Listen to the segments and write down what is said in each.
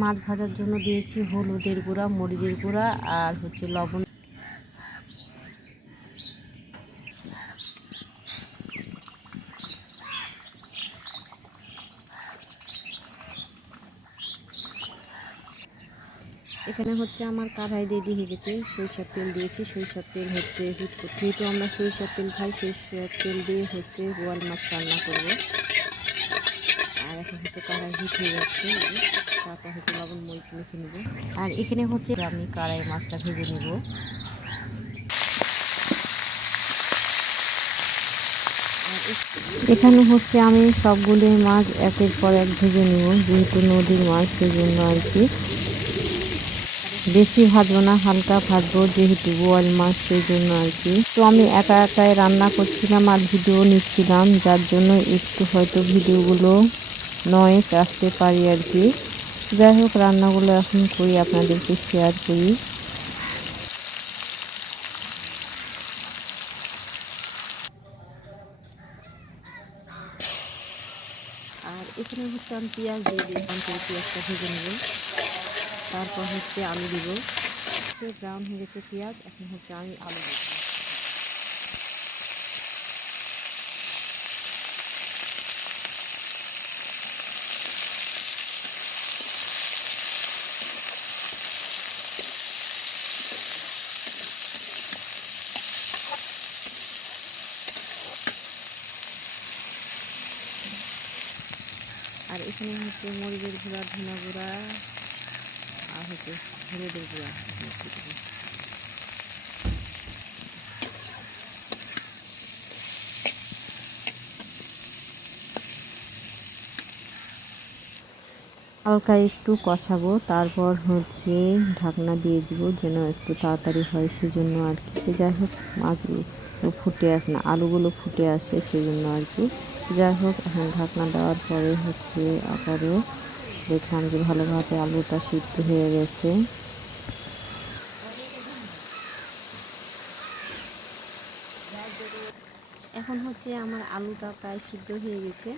মাছ ভাজার জন্য দিয়েছি হলুদের গুঁড়া, মরিচের গুঁড়া আর লবণ। এখানে আমার কড়াই রেডি হয়ে গেছে। সরিষার তেল দিয়েছি। সরিষার তেল হিট করতে, যেহেতু আমরা সরিষার তেল খাই, সরিষার তেল দিয়ে বোয়াল মাছ রান্না করব। আর এখন কড়াই হিট হয়ে যাচ্ছে। তারপর লবণ মরিচ মেখে নেব। আর এখানে আমি কড়াই মাছটা ভেজে নেব। এখানে আমি সবগুলো মাছ একের পর এক ভেজে নেব, যেহেতু নদীর মাছ সেজন্য আর কি বেশি ভাজবো না, হালকা ভাজবো, যেহেতু বোয়াল মাছ সেই জন্য আর কি। তো আমি একা একাই রান্না করছিলাম আর ভিডিও নিচ্ছিলাম, যার জন্য একটু হয়তো ভিডিওগুলো নয়েজ আসতে পারি আর কি। যাই হোক, রান্নাগুলো এখন করি, আপনাদেরকে শেয়ার করি। আর এখানে আমি পেঁয়াজ দিয়ে দিলাম, পেঁয়াজটা ভেজে নেব। তারপর আলু দিব। ব্রাউন হয়ে গেছে পেঁয়াজ, এখন আমি আলু দিব। আর এখানে মরিচের গুঁড়া, ধনা গুঁড়া আর হলুদের গুঁড়া। হালকা একটু কষাবো, তারপর ঢাকনা দিয়ে দিব, যেন একটু তাড়াতাড়ি হয় সেজন্য আর কি। যাই হোক, মাছগুলো ফুটে আসে না, আলুগুলো ফুটে আসে সেজন্য আর কি। যাই হোক, এখন ঢাকনা দেওয়ার পরে আবারও দেখলাম যে ভালোভাবে আলুটা সিদ্ধ হয়ে গেছে। এখন আমার আলুটা প্রায় সিদ্ধ হয়ে গেছে।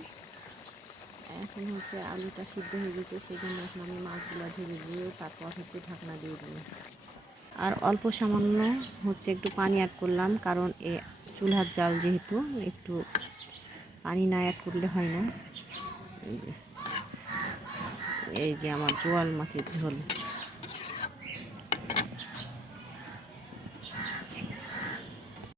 এখন আলুটা সিদ্ধ হয়ে গেছে, সেই জন্য এখন আমি মাছগুলো ঢেলে দিয়ে তারপর ঢাকনা দিয়ে দিই। আর অল্প সামান্য একটু পানি অ্যাড করলাম, কারণ চুলার জাল যেহেতু, একটু পানি না অ্যাড করলে হয় না। এই যে আমার বোয়াল মাছের ঝোল।